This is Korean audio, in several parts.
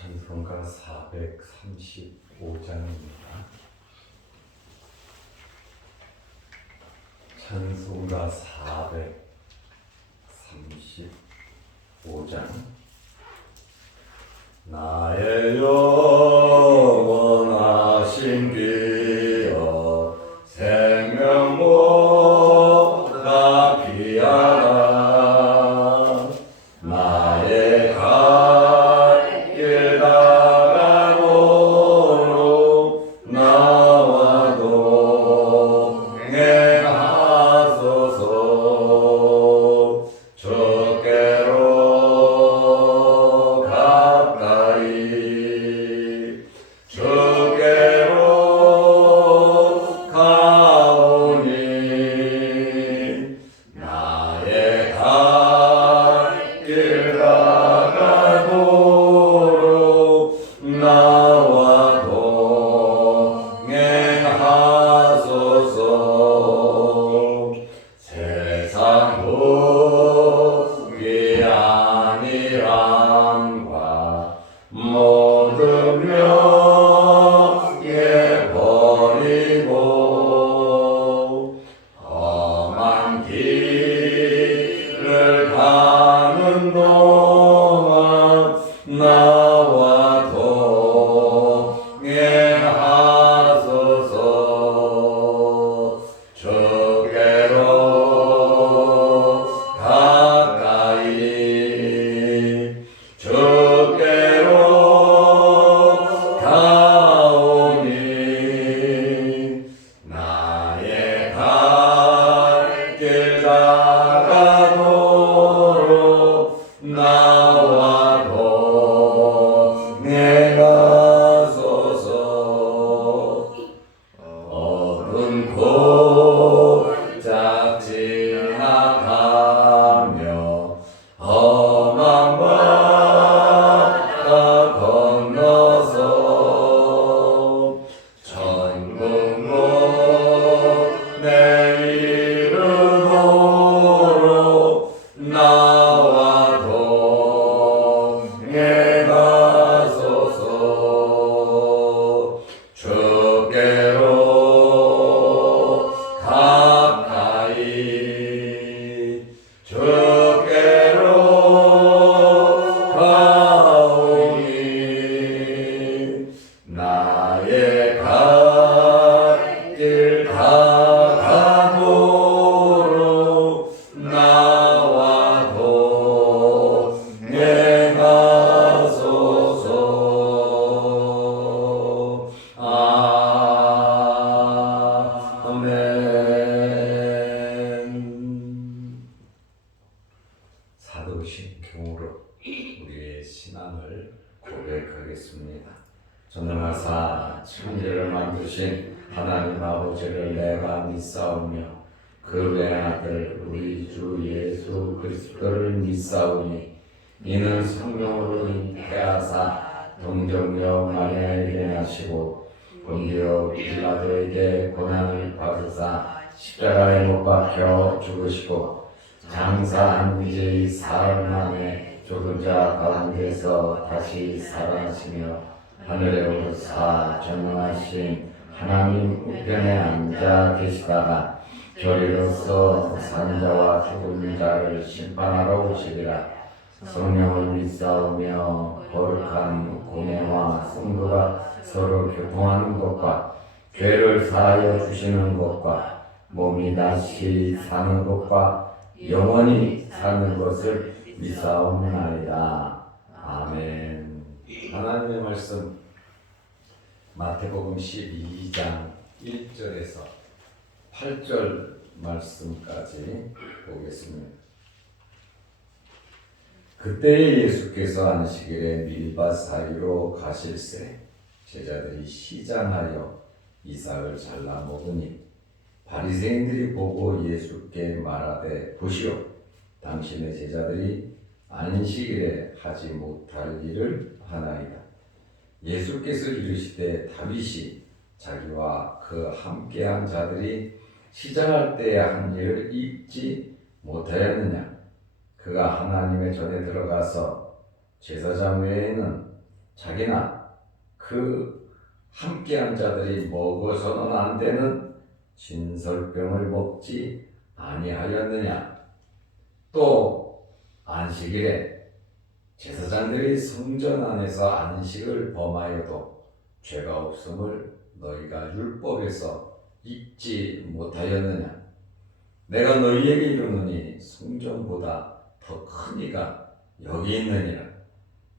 찬송가 435장입니다. 찬송가 435장. 나의 영원하신 귀여 생명보다 귀하다. 나의 갈 길 다가도록 나와 동행하소서. 주께로 가까이 주께로 가오니 나의 갈 길 다가도록 나와 동행하소서. 세상 복이 아니란과 모든 명예 버리고 험한 길을 가는 동안 나와 동행하소서. 주께로 가까이 주께로 가오니 나의 갈 길 다가도록 나와 동행하소서. 어른 골짝 지나가며 험한 바다 건너서 천국문에 이르도록 나와 동행하소서. 주께로 가까이 주께로 가오니 나의 갈 길 다가도록 나와 동행하소서. 아멘. 사도신 경우로 우리의 신앙을 고백하겠습니다. 전능하사 천지를 만드신 하나님 아버지를 내가 믿사오며 그 외아들 우리 주 예수 그리스도를 믿사오니 이는 성령으로 잉태하사 동정녀 마리아에게 나시고 본디오 빌라도에게 고난을 받으사 십자가에 못 박혀 죽으시고 장사한 지 사흘 만에 죽은 자 가운데서 다시 살아나시며 하늘에 오르사 전능하신 하나님 우편에 앉아 계시다가 저리로서 사는 자와 죽은 자를 심판하러 오시리라. 성령을 믿사오며 거룩한 공예와 성도가 서로 교통하는 것과 죄를 사하여 주시는 것과 몸이 다시 사는 것과 영원히 사는 것을 믿사옵나이다. 아멘. 하나님의 말씀 마태복음 12장 1절에서 8절 말씀까지 보겠습니다. 그때 예수께서 안식일에 밀밭 사이로 가실새 제자들이 시장하여 이삭을 잘라 먹으니 바리새인들이 보고 예수께 말하되 보시오, 당신의 제자들이 안식일에 하지 못할 일을 하나이다. 예수께서 이르시되 다윗이 자기와 그 함께한 자들이 시장할 때에 한 일을 잊지 못하였느냐? 그가 하나님의 전에 들어가서 제사장 외에는 자기나 그 함께한 자들이 먹어서는 안 되는 진설병을 먹지 아니하였느냐? 또 안식일에 제사장들이 성전 안에서 안식을 범하여도 죄가 없음을 너희가 율법에서 읽지 못하였느냐? 내가 너희에게 이르노니 성전보다 더 큰 이가 여기 있느니라.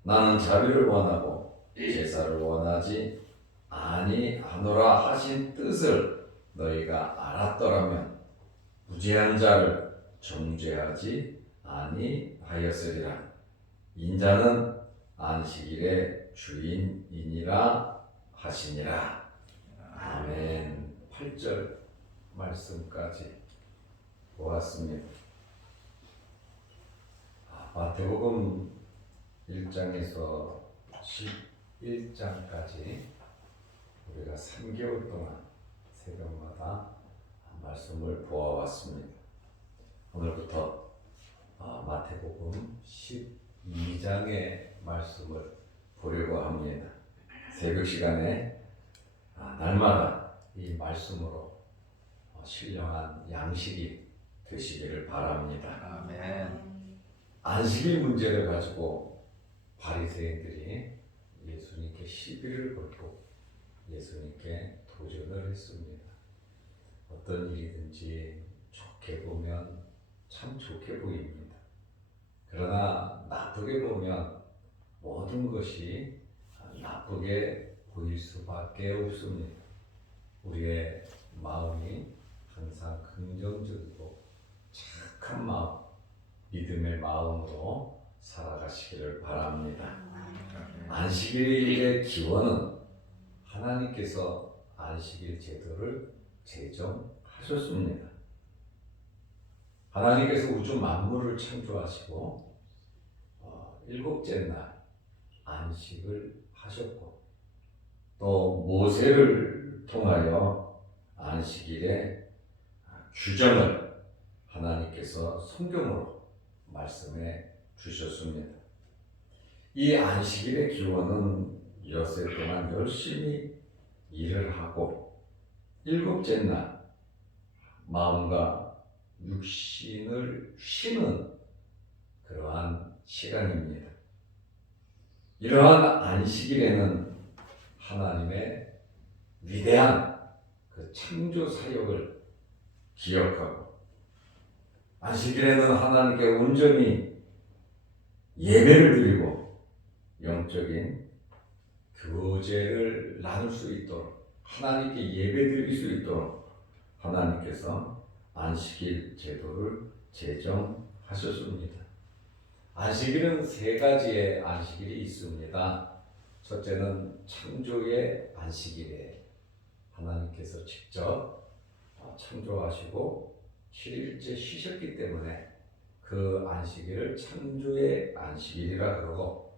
나는 자비를 원하고 제사를 원하지 아니하노라 하신 뜻을 너희가 알았더라면 무죄한 자를 정죄하지 아니하였으리라. 인자는 안식일의 주인이니라 하시니라. 아멘. 8절 말씀까지 보았습니다. 마태복음 1장에서 11장까지 우리가 3개월 동안 새벽마다 말씀을 보아왔습니다. 오늘부터 마태복음 12장의 말씀을 보려고 합니다. 새벽 시간에 날마다 이 말씀으로 신령한 양식이 되시기를 바랍니다. 아멘. 안식일 문제를 가지고 바리새인들이 예수님께 시비를 걸고 예수님께 도전을 했습니다. 어떤 일이든지 좋게 보면 참 좋게 보입니다. 그러나 나쁘게 보면 모든 것이 나쁘게 보일 수밖에 없습니다. 우리의 마음이 항상 긍정적이고 착한 마음, 믿음의 마음으로 살아가시기를 바랍니다. 안식일의 기원은 하나님께서 안식일 제도를 제정하셨습니다. 하나님께서 우주 만물을 창조하시고 일곱째 날 안식을 하셨고 또 모세를 통하여 안식일의 규정을 하나님께서 성경으로 말씀해 주셨습니다. 이 안식일의 기원은 엿새 동안 열심히 일을 하고 일곱째 날 마음과 육신을 쉬는 그러한 시간입니다. 이러한 안식일에는 하나님의 위대한 그 창조 사역을 기억하고 안식일에는 하나님께 온전히 예배를 드리고 영적인 교제를 나눌 수 있도록 하나님께 예배 드릴 수 있도록 하나님께서 안식일 제도를 제정하셨습니다. 안식일은 세 가지의 안식일이 있습니다. 첫째는 창조의 안식일에 하나님께서 직접 창조하시고 7일째 쉬셨기 때문에 그 안식일을 창조의 안식일이라 그러고,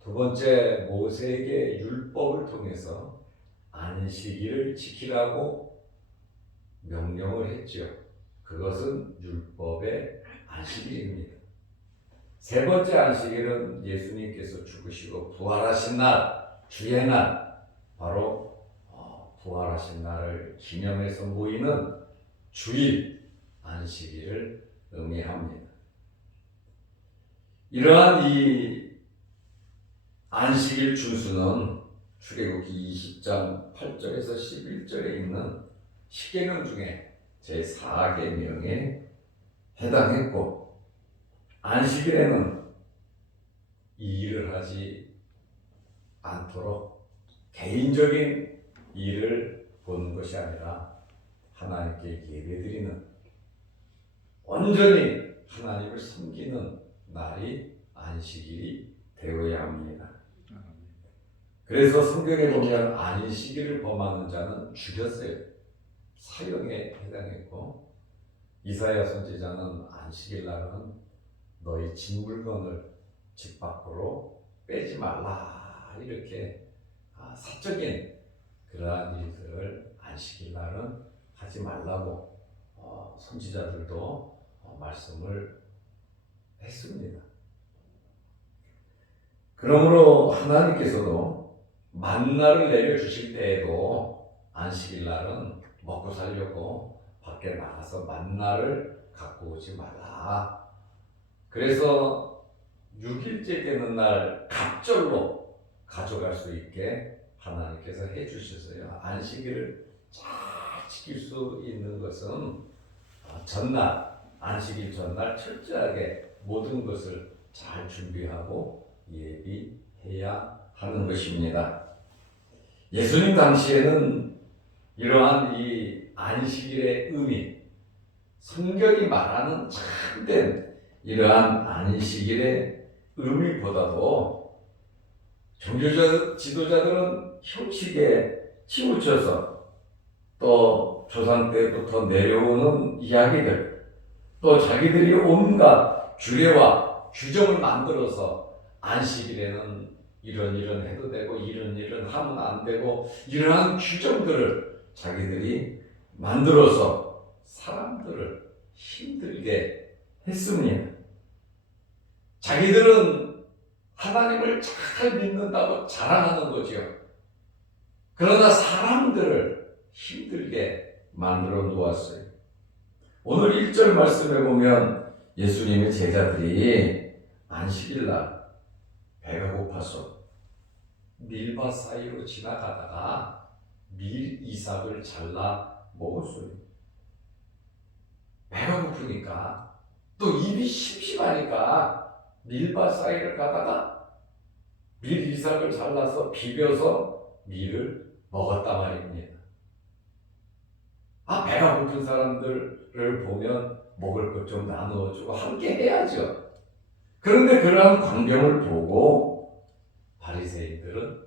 두 번째 모세에게 율법을 통해서 안식일을 지키라고 명령을 했지요. 그것은 율법의 안식일입니다. 세 번째 안식일은 예수님께서 죽으시고 부활하신 날, 주의 날, 바로 부활하신 날을 기념해서 모이는 주일 안식일을 의미합니다. 이러한 이 안식일 준수는 출애굽기 20장 8절에서 11절에 있는 십계명 중에 제4계명에 해당했고, 안식일에는 이 일을 하지 않도록 개인적인 일을 보는 것이 아니라 하나님께 예배드리는, 온전히 하나님을 섬기는 날이 안식일이 되어야 합니다. 그래서 성경에 보면 안식일을 범하는 자는 죽였어요. 사형에 해당했고, 이사야 선지자는 안식일 날은 너희 진 물건을 집 밖으로 빼지 말라, 이렇게 사적인 그러한 일들을 안식일 날은 하지 말라고 선지자들도 말씀을 했습니다. 그러므로 하나님께서도 만나를 내려주실 때에도 안식일 날은 먹고 살려고 밖에 나가서 만나를 갖고 오지 말라. 그래서 6일째 되는 날 갑절로 가져갈 수 있게 하나님께서 해주셨어요. 안식일을 잘 지킬 수 있는 것은 전날, 안식일 전날 철저하게 모든 것을 잘 준비하고 예비해야 하는 것입니다. 예수님 당시에는 이러한 이 안식일의 의미, 성경이 말하는 참된 이러한 안식일의 의미보다도 종교 지도자들은 형식에 치우쳐서 또 조상 때부터 내려오는 이야기들, 또 자기들이 온갖 규례와 규정을 만들어서 안식일에는 이런 해도 되고 이런 하면 안 되고 이러한 규정들을 자기들이 만들어서 사람들을 힘들게 했습니다. 자기들은 하나님을 잘 믿는다고 자랑하는 거죠. 그러나 사람들을 힘들게 만들어 놓았어요. 오늘 1절 말씀에 보면 예수님의 제자들이 안식일날 배가 고파서 밀밭 사이로 지나가다가 밀이삭을 잘라 먹었어요. 배가 고프니까 또 입이 심심하니까 밀밭 사이를 가다가 밀이삭을 잘라서 비벼서 밀을 먹었단 말입니다. 배가 고픈 사람들을 보면 먹을 것 좀 나누어주고 함께 해야죠. 그런데 그러한 광경을 보고 바리새인들은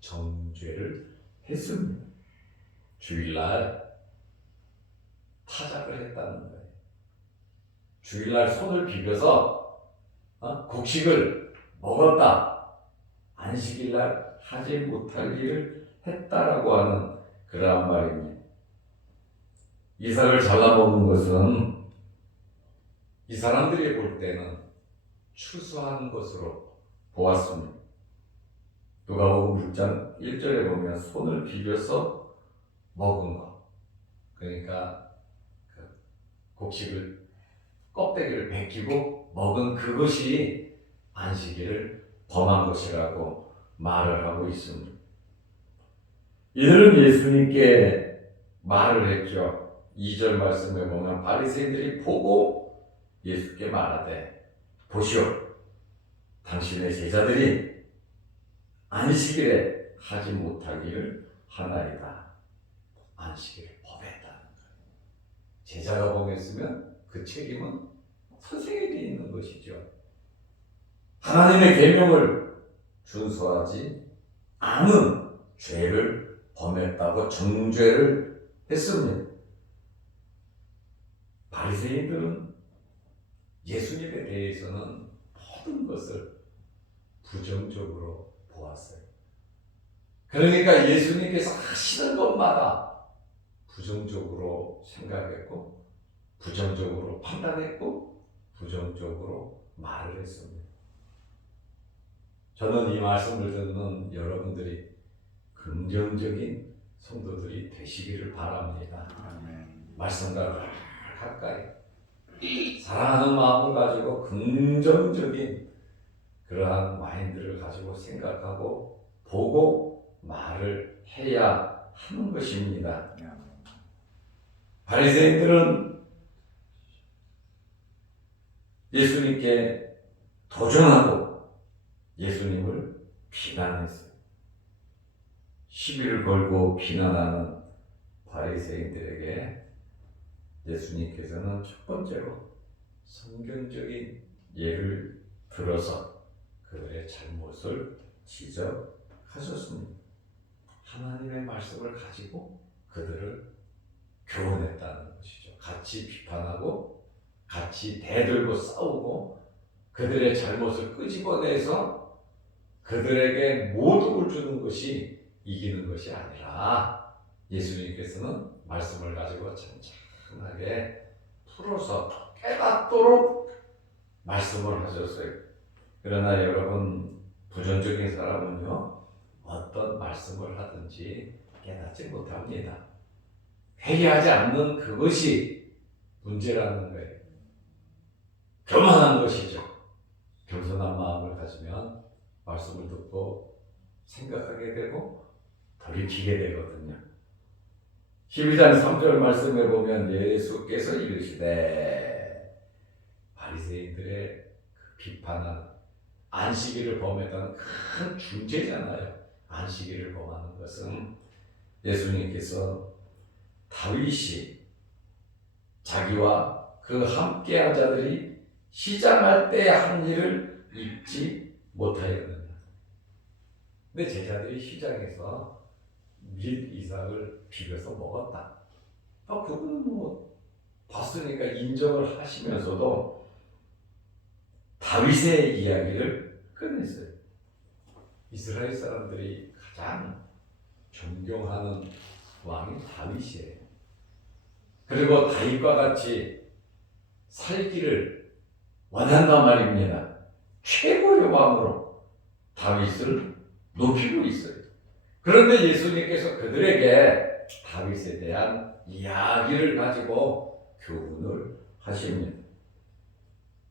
정죄를 했습니다. 주일날 타작을 했다는 거예요. 주일날 손을 비벼서 곡식을 먹었다. 안식일날 하지 못할 일을 했다라고 하는 그러한 말입니다. 이삭을 잘라먹는 것은 이 사람들이 볼 때는 추수한 것으로 보았습니다. 누가복음 6장 1절에 보면 손을 비벼서 먹은 것, 그러니까 그 곡식을 껍데기를 벗기고 먹은 그것이 안식일을 범한 것이라고 말을 하고 있습니다. 이들은 예수님께 말을 했죠. 2절 말씀에 보면 바리새인들이 보고 예수께 말하되 보시오, 당신의 제자들이 안식일에 하지 못할 일을 하나이다. 안식일을 범했다는 거예요. 제자가 범했으면 그 책임은 선생에게 있는 것이죠. 하나님의 계명을 준수하지 않은 죄를 범했다고 정죄를 했습니다. 바리새인들은 예수님에 대해서는 모든 것을 부정적으로 보았어요. 그러니까 예수님께서 하시는 것마다 부정적으로 생각했고, 부정적으로 판단했고, 부정적으로 말을 했습니다. 저는 이 말씀을 듣는 여러분들이 긍정적인 성도들이 되시기를 바랍니다. 아멘. 말씀과 가까이 사랑하는 마음을 가지고 긍정적인 그러한 마인드를 가지고 생각하고 보고 말을 해야 하는 것입니다. 바리새인들은 예수님께 도전하고 예수님을 비난했어요. 시비를 걸고 비난하는 바리새인들에게 예수님께서는 첫 번째로 성경적인 예를 들어서 그들의 잘못을 지적하셨습니다. 하나님의 말씀을 가지고 그들을 교훈했다는 것이죠. 같이 비판하고 같이 대들고 싸우고 그들의 잘못을 끄집어내서 그들에게 모독을 주는 것이 이기는 것이 아니라 예수님께서는 말씀을 가지고 찬찬하게 풀어서 깨닫도록 말씀을 하셨어요. 그러나 여러분, 부정적인 사람은요, 어떤 말씀을 하든지 깨닫지 못합니다. 회개하지 않는 그것이 문제라는 거예요. 교만한 것이죠. 겸손한 마음을 가지면 말씀을 듣고 생각하게 되고 돌이키게 되거든요. 12장 3절 말씀에 보면 예수께서 이르시되, 바리새인들의 그 비판은 안식일을 범했다는 큰 중죄잖아요. 안식일을 범하는 것은 예수님께서 다윗이 자기와 그 함께한 자들이 시장할 때 한 일을 잊지 못하였느냐. 근데 제자들이 시장에서 밀 이삭을 비벼서 먹었다. 그분은 뭐 봤으니까 인정을 하시면서도 다윗의 이야기를 꺼냈어요. 이스라엘 사람들이 가장 존경하는 왕이 다윗이에요. 그리고 다윗과 같이 살기를 원한단 말입니다. 최고의 왕으로 다윗을 높이고 있어요. 그런데 예수님께서 그들에게 다윗에 대한 이야기를 가지고 교훈을 하십니다.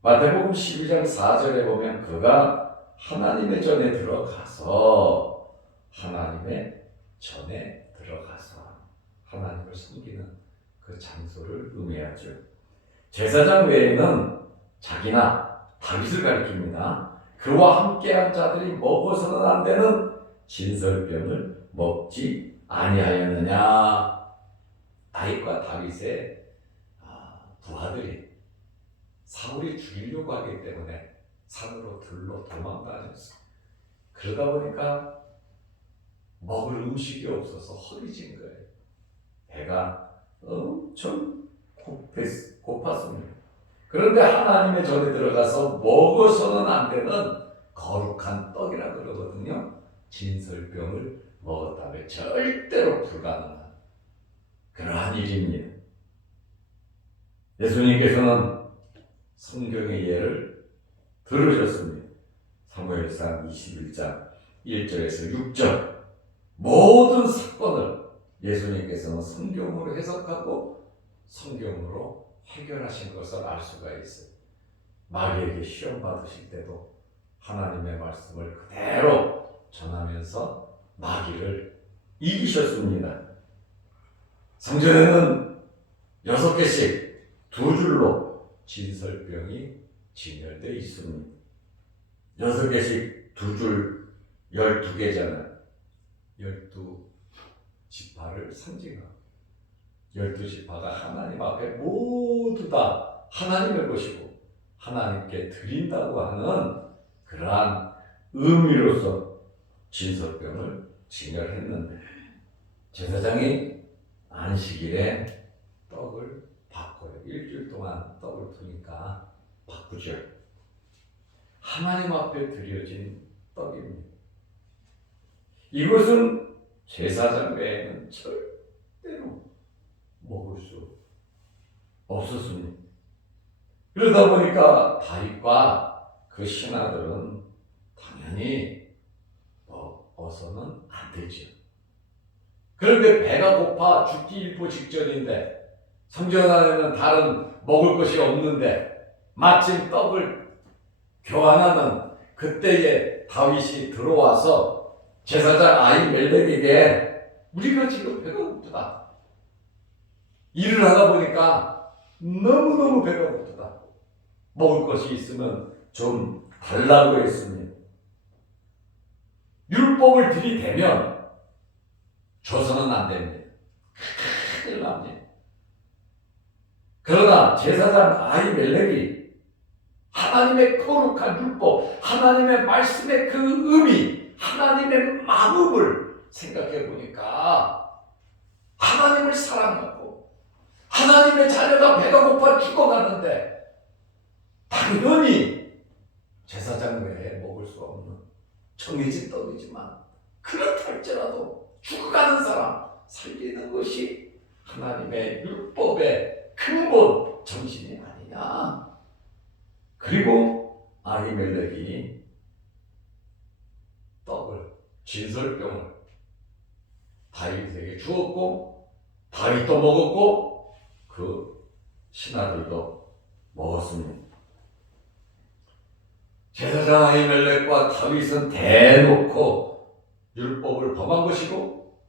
마태복음 12장 4절에 보면 그가 하나님의 전에 들어가서 하나님을 섬기는 그 장소를 의미하죠. 제사장 외에는 자기나 다윗을 가리킵니다. 그와 함께한 자들이 먹어서는 안 되는 진설병을 먹지 아니하였느냐. 다윗과 다윗의 부하들이 사울이 죽이려고 하기 때문에 산으로 들로 도망다녔어. 그러다 보니까 먹을 음식이 없어서 허리진 거예요. 배가 엄청 고팠습니다. 그런데 하나님의 전에 들어가서 먹어서는 안 되는 거룩한 떡이라 그러거든요. 진설병을 먹었다면 절대로 불가능한 그러한 일입니다. 예수님께서는 성경의 예를 들으셨습니다. 사무엘상 21장 1절에서 6절 모든 사건을 예수님께서는 성경으로 해석하고 성경으로 해결하신 것을 알 수가 있어요. 마귀에게 시험 받으실 때도 하나님의 말씀을 그대로 전하면서 마귀를 이기셨습니다. 성전에는 6개씩 2줄로 진설병이 진열되어 있습니다. 6개씩 2줄 12개잖아요. 12지파를 상징하고 12지파가 하나님 앞에 모두 다 하나님의 것이고 하나님께 드린다고 하는 그러한 의미로서 진설병을 진열했는데 제사장이 안식일에 떡을 바꿔요. 일주일 동안 떡을 두니까 바꾸죠. 하나님 앞에 드려진 떡입니다. 이것은 제사장 외에는 절대로 먹을 수 없었습니다. 그러다 보니까 다윗과 그 신하들은 당연히 먹어서는 안 되죠. 그런데 배가 고파 죽기 일보 직전인데 성전 안에는 다른 먹을 것이 없는데 마침 떡을 교환하는 그때에 다윗이 들어와서 제사장 아히멜렉에게 우리가 지금 배가 고프다. 일을 하다 보니까 너무너무 배가 고프다. 먹을 것이 있으면 좀 달라고 했습니다. 율법을 들이대면 줘서는 안 됩니다. 큰일 납니다. 그러나 제사장 아히멜렉이 하나님의 거룩한 율법, 하나님의 말씀의 그 의미, 하나님의 마음을 생각해 보니까 하나님을 사랑하고 하나님의 자녀가 배가 고파 죽어가는데 당연히 제사장 외에 먹을 수 없는 정해진 떡이지만 그렇다 할지라도 죽어가는 사람 살리는 것이 하나님의 율법의 근본 정신이 아니냐. 그리고 아히멜렉이 신하들도 먹었습니다. 제사장 아히멜렉과 다윗은 대놓고 율법을 범한 것이고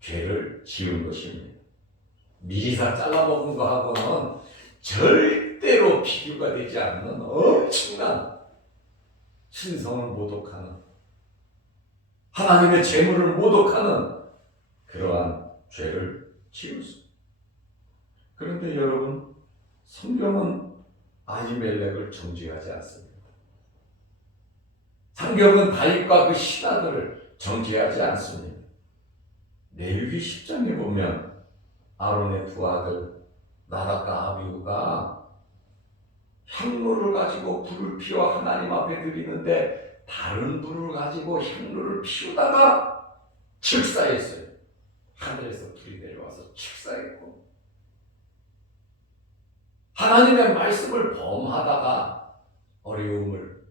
죄를 지은 것입니다. 미리사 잘라먹은 거하고는 절대로 비교가 되지 않는 엄청난 신성을 모독하는, 하나님의 재물을 모독하는 그러한 죄를 지었습니다. 그런데 여러분, 성경은 아히멜렉을 정죄하지 않습니다. 성경은 다윗과 그 신하들을 정죄하지 않습니다. 레위기 10장에 보면 아론의 두 아들 나답과 아비후가 향로를 가지고 불을 피워 하나님 앞에 드리는데 다른 불을 가지고 향로를 피우다가 즉사했어요. 하늘에서 불이 내려와서 즉사했고, 하나님의 말씀을 범하다가 어려움을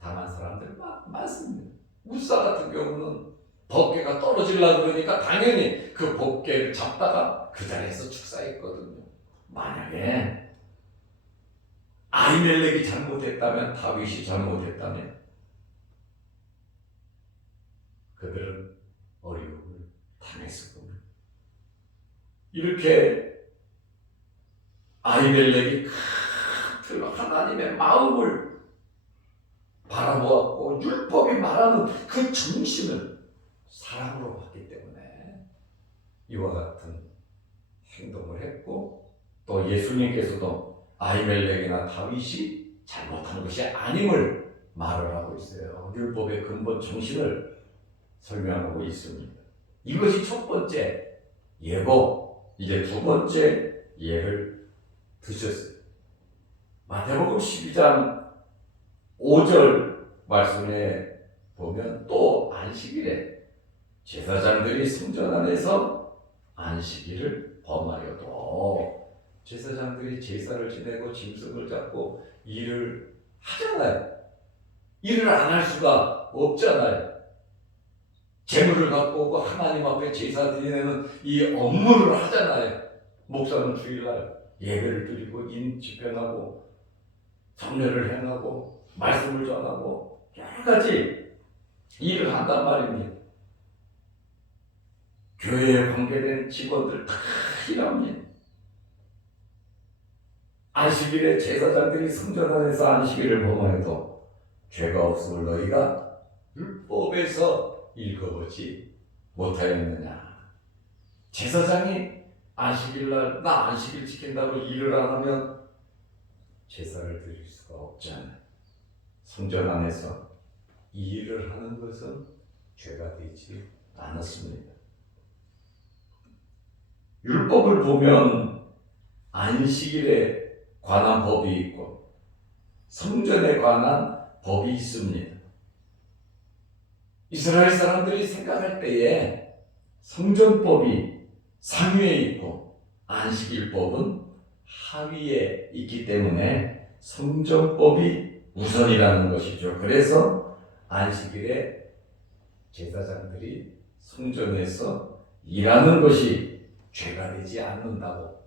당한 사람들 많습니다. 무사 같은 경우는 법궤가 떨어지려고 그러니까 당연히 그 법궤를 잡다가 그 자리에서 축사했거든요. 만약에 아히멜렉이 잘못했다면, 다윗이 잘못했다면 그들은 어려움을 당했을 겁니다. 이렇게 아히멜렉이 큰 하나님의 마음을 바라보았고 율법이 말하는 그 정신을 사랑으로 봤기 때문에 이와 같은 행동을 했고, 또 예수님께서도 아히멜렉이나 다윗이 잘못한 것이 아님을 말을 하고 있어요. 율법의 근본 정신을 설명하고 있습니다. 이것이 첫 번째 예고, 이제 두 번째 예를 드셨어요. 마태복음 12장 5절 말씀에 보면 또 안식일에 제사장들이 성전 안에서 안식일을 범하여도, 제사장들이 제사를 지내고 짐승을 잡고 일을 하잖아요. 일을 안 할 수가 없잖아요. 재물을 갖고 오고 하나님 앞에 제사 드리는 이 업무를 하잖아요. 목사는 주일날 예배를 드리고 집회하고 성례를 행하고 말씀을 전하고 여러 가지 일을 한단 말입니다. 교회에 관계된 직원들 다 일합니다. 안식일에 제사장들이 성전 안에서 안식일을 범하여도 죄가 없음을 너희가 율법에서 읽어보지 못하였느냐. 제사장이 안식일날 나 안식일 지킨다고 일을 안 하면 제사를 드릴 수가 없잖아요. 성전 안에서 일을 하는 것은 죄가 되지 않았습니다. 율법을 보면 안식일에 관한 법이 있고 성전에 관한 법이 있습니다. 이스라엘 사람들이 생각할 때에 성전법이 상위에 있고 안식일법은 하위에 있기 때문에 성전법이 우선이라는 것이죠. 그래서 안식일에 제사장들이 성전에서 일하는 것이 죄가 되지 않는다고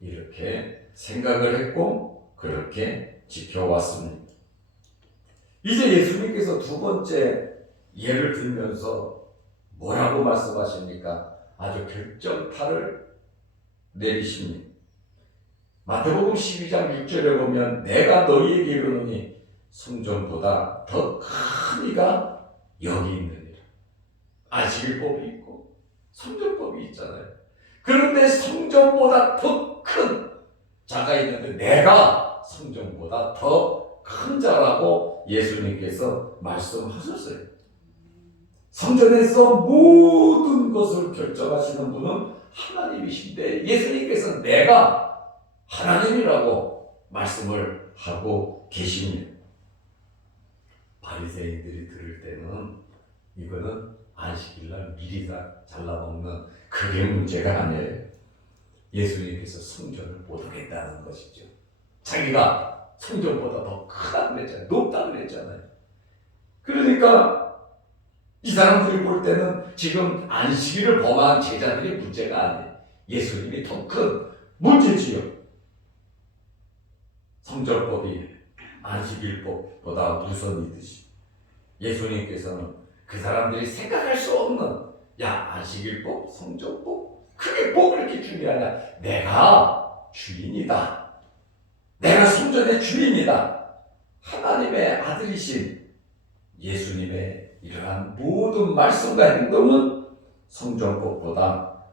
이렇게 생각을 했고 그렇게 지켜왔습니다. 이제 예수님께서 두 번째 예를 들면서 뭐라고 말씀하십니까? 아주 결정타를 내리십니다. 마태복음 12장 6절에 보면 내가 너희에게 이르노니 성전보다 더 큰 이가 여기 있느니라. 안식일법이 있고 성전법이 있잖아요. 그런데 성전보다 더 큰 자가 있는데 내가 성전보다 더 큰 자라고 예수님께서 말씀하셨어요. 성전에서 모든 것을 결정하시는 분은 하나님이신데 예수님께서 내가 하나님이라고 말씀을 하고 계십니다. 바리새인들이 들을 때는 이거는 안식일날 미리 다 잘라먹는 그게 문제가 아니에요. 예수님께서 성전을 못 하겠다는 것이죠. 자기가 성전보다 더 크다고 그랬잖아요. 높다고 그랬잖아요. 그러니까 이 사람들이 볼 때는 지금 안식일을 범한 제자들이 문제가 아니에요. 예수님이 더 큰 문제지요. 성전법이 안식일법보다 우선이듯이 예수님께서는 그 사람들이 생각할 수 없는 안식일법, 성전법 그게 뭐 그렇게 중요하냐? 내가 주인이다. 내가 성전의 주인이다. 하나님의 아들이신 예수님의 이러한 모든 말씀과 행동은 성전법보다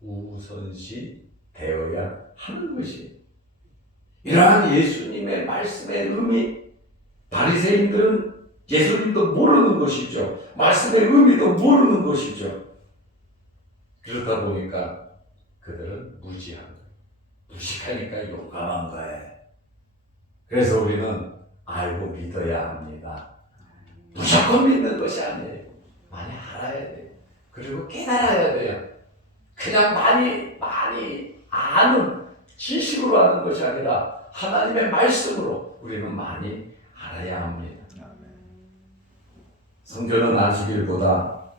우선시 되어야 하는 것이 이러한 예수님의 말씀의 의미 바리새인들은 예수님도 모르는 것이죠. 말씀의 의미도 모르는 것이죠. 그러다 보니까 그들은 무지한 거예요. 무식하니까 용감한 거예요. 그래서 우리는 알고 믿어야 합니다. 무조건 믿는 것이 아니에요. 많이 알아야 돼요. 그리고 깨달아야 돼요. 그냥 많이 아는 지식으로 하는 것이 아니라 하나님의 말씀으로 우리는 많이 알아야 합니다. 성전은 안식일보다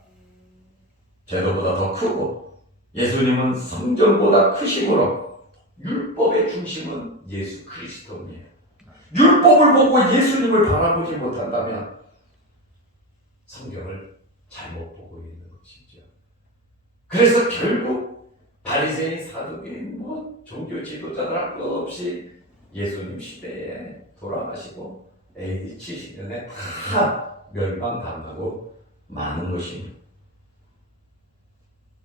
제도보다 더 크고 예수님은 성전보다 크심으로 율법의 중심은 예수 그리스도입니다. 율법을 보고 예수님을 바라보지 못한다면 성경을 잘못 보고 있는 것이죠. 그래서 결국 바리새인, 사두개인, 종교 지도자들 할 것 없이 예수님 시대에 돌아가시고 AD 70년에 다 멸망당하고 마는 것입니다.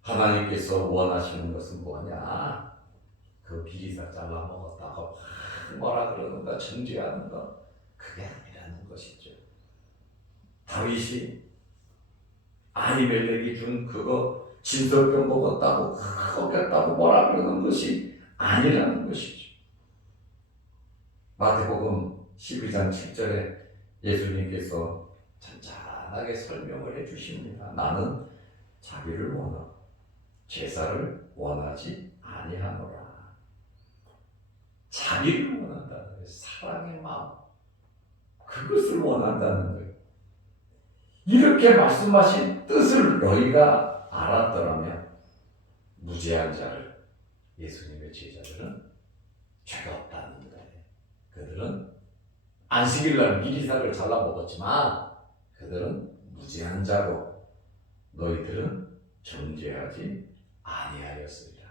하나님께서 원하시는 것은 뭐냐? 그 비리사 잘라 먹었다고 뭐라 그러는가 정죄하는 거 그게 아니라는 것이죠. 다윗이 아히멜렉이 준 그거 진설병 먹었다고 먹였다고 뭐라 그러는 것이 아니라는 것이죠. 마태복음 12장 7절에 예수님께서 잔잔하게 설명을 해주십니다. 나는 자비를 원하고 제사를 원하지 아니하노라. 자비를 원한다는 거예요. 사랑의 마음 그것을 원한다는 거예요. 이렇게 말씀하신 뜻을 너희가 알았더라면 무죄한 자를 예수님의 제자들은 죄가 없다는 거예요. 그들은 안식일날 미리사를 잘라 먹었지만 그들은 무죄한 자고 너희들은 정죄하지 아니하였으리라.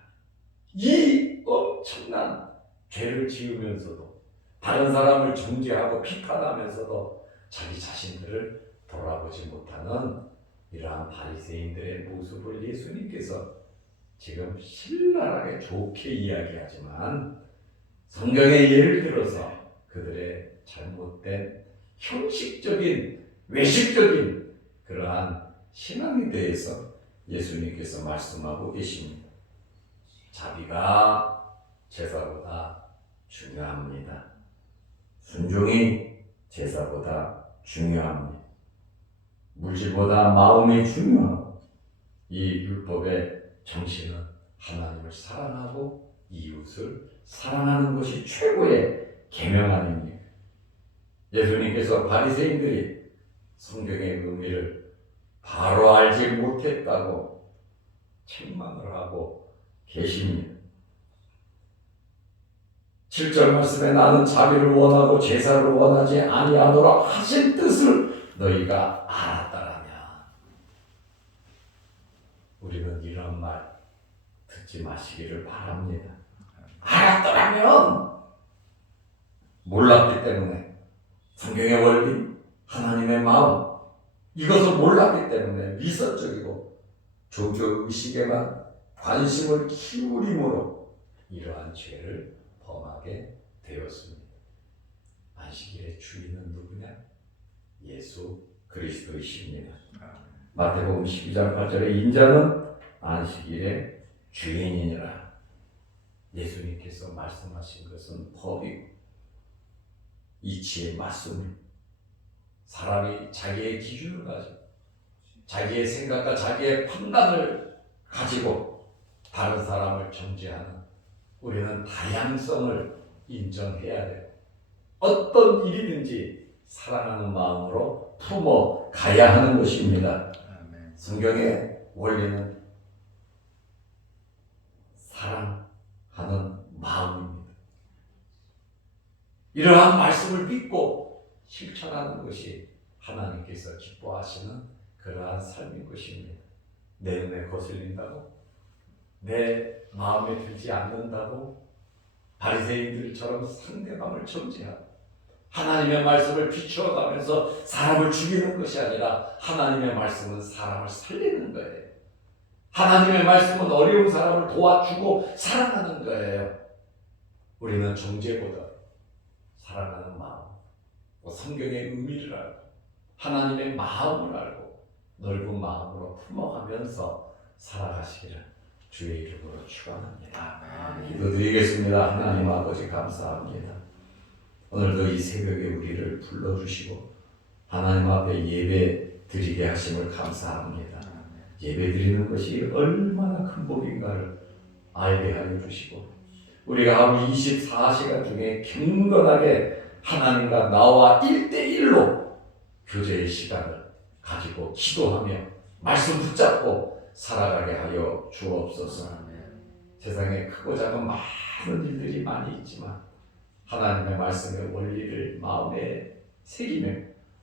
이 엄청난 죄를 지으면서도 다른 사람을 정죄하고 비판하면서도 자기 자신들을 돌아보지 못하는 이러한 바리새인들의 모습을 예수님께서 지금 신랄하게 좋게 이야기하지만 성경의 예를 들어서 그들의 잘못된 형식적인 외식적인 그러한 신앙에 대해서 예수님께서 말씀하고 계십니다. 자비가 제사보다 중요합니다. 순종이 제사보다 중요합니다. 물질보다 마음이 중요하고 이 율법의 정신은 하나님을 사랑하고 이웃을 사랑하는 것이 최고의 계명안입니다. 예수님께서 바리새인들이 성경의 의미를 바로 알지 못했다고 책망을 하고 계십니다. 7절 말씀에 나는 자비를 원하고 제사를 원하지 아니하노라 하신 뜻을 너희가 알았다라면 우리는 이런 말 듣지 마시기를 바랍니다. 알았더라면 몰랐기 때문에 성경의 원리, 하나님의 마음 이것을 몰랐기 때문에 미선적이고 종교의식에만 관심을 키우림으로 이러한 죄를 범하게 되었습니다. 안식일의 주인은 누구냐? 예수 그리스도이십니다. 마태복음 12장 8절에 인자는 안식일의 주인이니라. 예수님께서 말씀하신 것은 법이고 이치에 맞습니다. 사람이 자기의 기준을 가지고 자기의 생각과 자기의 판단을 가지고 다른 사람을 정죄하는 우리는 다양성을 인정해야 돼요. 어떤 일이든지 사랑하는 마음으로 품어 가야 하는 것입니다. 성경의 원리는 사랑하는 마음입니다. 이러한 말씀을 믿고 실천하는 것이 하나님께서 기뻐하시는 그러한 삶인 것입니다. 내 눈에 거슬린다고? 내 마음에 들지 않는다고? 바리새인들처럼 상대방을 정죄하고 하나님의 말씀을 비추어가면서 사람을 죽이는 것이 아니라 하나님의 말씀은 사람을 살리는 거예요. 하나님의 말씀은 어려운 사람을 도와주고 사랑하는 거예요. 우리는 정죄보다 사랑하는 마음, 성경의 의미를 알고 하나님의 마음을 알고 넓은 마음으로 품어가면서 살아가시기를 주의 이름으로 축원합니다. 기도드리겠습니다. 하나님 아버지 감사합니다. 오늘도 이 새벽에 우리를 불러주시고 하나님 앞에 예배 드리게 하심을 감사합니다. 예배 드리는 것이 얼마나 큰 복인가를 알게 하여 주시고 우리가 하루 24시간 중에 경건하게 하나님과 나와 1대1로 교제의 시간을 가지고 기도하며 말씀 붙잡고 살아가게 하여 주옵소서. 세상에 크고 작은 많은 일들이 많이 있지만 하나님의 말씀의 원리를 마음에 새기며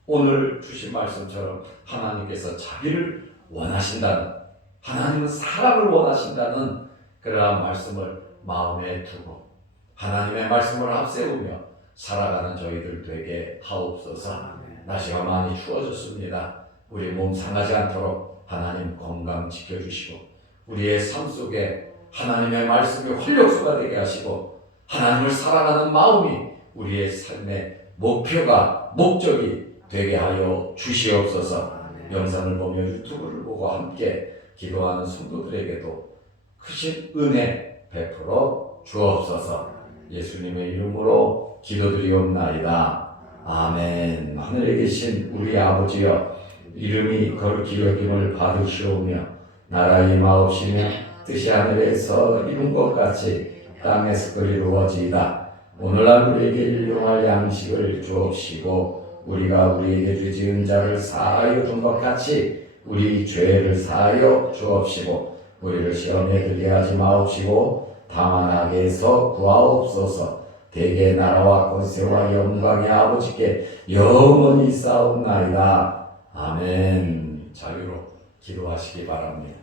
오늘 주신 말씀처럼 하나님께서 자기를 원하신다는, 하나님은 사람을 원하신다는 그러한 말씀을 마음에 두고 하나님의 말씀을 앞세우며 살아가는 저희들 되게 하옵소서. 날씨가 많이 추워졌습니다. 우리 몸 상하지 않도록 하나님 건강 지켜주시고 우리의 삶 속에 하나님의 말씀이 활력소가 되게 하시고 하나님을 사랑하는 마음이 우리의 삶의 목표가 목적이 되게 하여 주시옵소서. 영상을 보며 유튜브를 보고 함께 기도하는 성도들에게도 크신 은혜 베풀어 주옵소서. 예수님의 이름으로 기도드리옵나이다. 아멘. 하늘에 계신 우리 아버지여, 이름이 거룩히 여김을 받으시오며 나라의 임하옵시며 뜻이 하늘에서 이룬 것 같이 땅에서 이루어지이다. 오늘날 우리에게 일용할 양식을 주옵시고 우리가 우리에게 죄 지은 자를 사하여 준 것 같이 우리 죄를 사하여 주옵시고 우리를 시험에 들게 하지 마옵시고 다만 악에서 구하옵소서. 대개 나라와 권세와 영광의 아버지께 영원히 싸움나이다. 아멘. 자유로 기도하시기 바랍니다.